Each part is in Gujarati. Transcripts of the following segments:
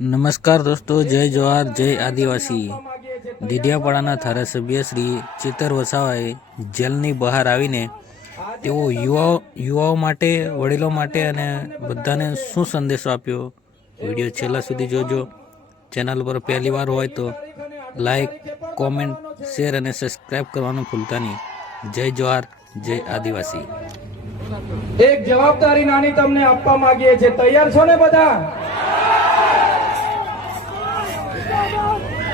નમસ્કાર દોસ્તો, જય જવાહર, જય આદિવાસી. ડીડિયાપાડાના ધારાસભ્ય શ્રી ચેતર વસાવાએ જેલની બહાર આવીને તેઓ યુવાઓ યુવાઓ માટે, વડીલો માટે અને બધાને શું સંદેશો આપ્યો? વીડિયો છેલ્લા સુધી જોજો. ચેનલ પર પહેલી વાર હોય તો લાઈક, કોમેન્ટ, શેર અને સબસ્ક્રાઈબ કરવાનું ભૂલતા નહીં. જય જવાહર, જય આદિવાસી. એક જવાબદારી નાની તમને આપવા માંગીએ છીએ. તૈયાર છો ને બધા?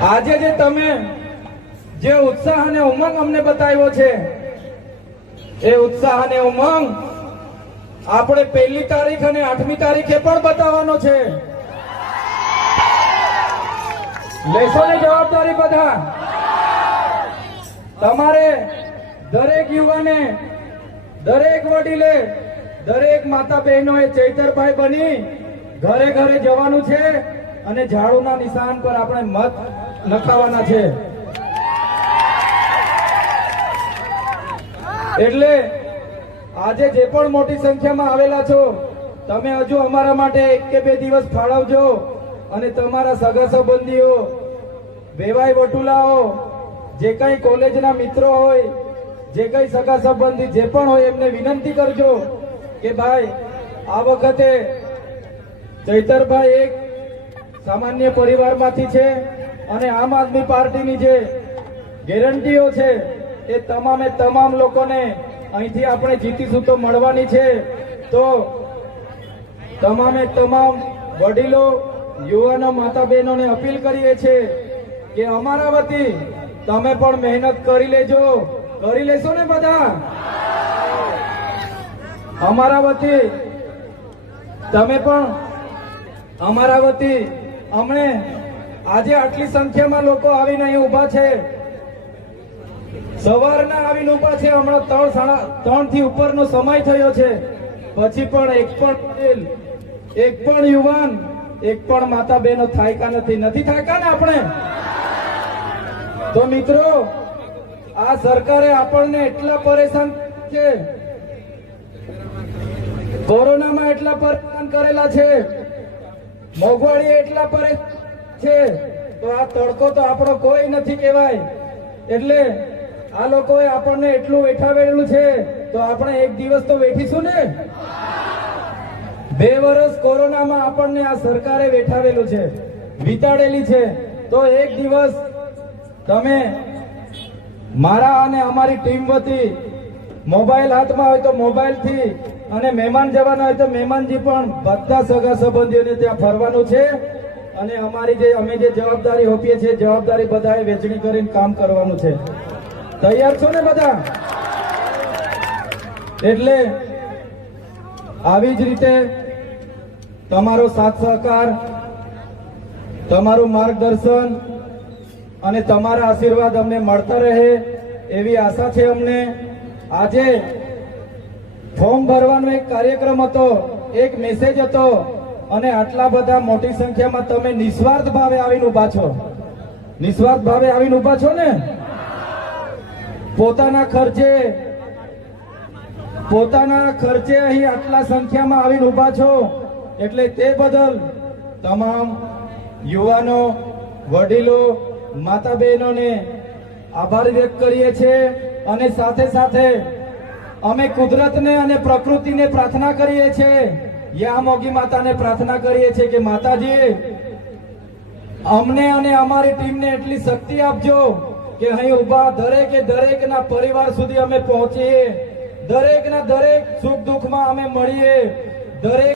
આજે જે તમે જે ઉત્સાહ અને ઉમંગ અમને બતાવ્યો છે, એ ઉત્સાહ અને ઉમંગ આપણે પહેલી તારીખ અને આઠમી તારીખે પણ બતાવવાનો છે. લેશો ને જવાબદારી બધા? તમારે દરેક યુવાને, દરેક વડીલે, દરેક માતા બહેનોએ ચૈતરભાઈ બની ઘરે ઘરે જવાનું છે અને ઝાડુના નિશાન પર આપણે મત લખાવાના છે. એટલે આજે જે પણ મોટી સંખ્યામાં આવેલા છો, તમે હજુ અમારા માટે એક કે બે દિવસ ફાળવજો અને તમારા સગા સંબંધીઓ વેવાય વટુલાઓ, જે કઈ કોલેજના મિત્રો હોય, જે કઈ સગા સંબંધી જે પણ હોય, એમને વિનંતી કરજો કે ભાઈ, આ વખતે ચૈતરભાઈ એક સામાન્ય પરિવારમાંથી છે. અને આમ આદમી પાર્ટીની જે ગેરંટીઓ છે, એ તમામે તમામ લોકોને અહીંથી આપણે જીતીશું તો મળવાની છે. તો તમામે તમામ વડીલો, યુવાનો માતા બહેનોને અપીલ કરીએ છીએ કે અમારા વતી તમે પણ મહેનત કરી લેજો. કરી લેશો ને બધા? અમારા વતી તમે પણ અમારા વતી અમને આજે આટલી સંખ્યામાં લોકો આવીને અહીં ઊભા છે. સવારના આવીને ઊભા છે. હમણાં ત્રણ સાડા ત્રણથી ઉપરનો સમય થયો છે. પછી પણ એક પણ એક પણ યુવાન, એક પણ માતા બહેનો થાયકા નથી. નથી થાયકા ને આપણે? તો મિત્રો, આ સરકારે આપણને એટલા પરેશાન છે. કોરોનામાં એટલા પરેશાન કરેલા છે. મોંઘવારી એટલા પરેશાન છે, તો આ તડકો તો આપણો કોઈ નથી કહેવાય. એટલે આ લોકોએ આપણને એટલું વેઠાવેલું છે, તો આપણે એક દિવસ તો વેઠીશું ને? બે વર્ષ કોરોનામાં આપણને આ સરકારે વેઠાવેલું છે, વિતાડેલી છે. તો એક દિવસ તમે મારા અને અમારી ટીમ વતી મોબાઈલ હાથમાં હોય તો મોબાઈલથી અને મહેમાન જવાના હોય તો મહેમાનજી પણ બધા સગા સંબંધીઓને ત્યાં ફરવાનું છે. અને અમારી જે અમે જે જવાબદારી હોપીએ છીએ, જવાબદારી બધાએ વેચણી કરીને કામ કરવાનું છે. તૈયાર છો ને બધા? એટલે આવી જ રીતે તમારો સાથ સહકાર, તમારું માર્ગદર્શન અને તમારા આશીર્વાદ અમને મળતા રહે એવી આશા છે અમને. આજે ફોર્મ ભરવાનો એક કાર્યક્રમ હતો, એક મેસેજ હતો. અને આટલા બધા મોટી સંખ્યામાં તમે નિસ્વાર્થ ભાવે આવીને ઊભા છો. નિસ્વાર્થ ભાવે આવીને ઊભા છો ને? પોતાના ખર્ચે પોતાના ખર્ચે અહીં આટલા સંખ્યામાં આવીને ઊભા છો. એટલે તે બદલ તમામ યુવાનો, વડીલો માતા બહેનોને આભાર વ્યક્ત કરીએ છીએ અને સાથે સાથે અમે કુદરતને અને પ્રકૃતિને પ્રાર્થના કરીએ છીએ. યા મોગી માતાને પ્રાર્થના કરીએ છીએ કે માતાજી, અમને અને અમારી ટીમને એટલી શક્તિ આપજો કે અહીં ઊભા દરેકે દરેકના પરિવાર સુધી અમે પહોંચીએ. દરેકના દરેક સુખ દુઃખમાં અમે મળીએ. દરેક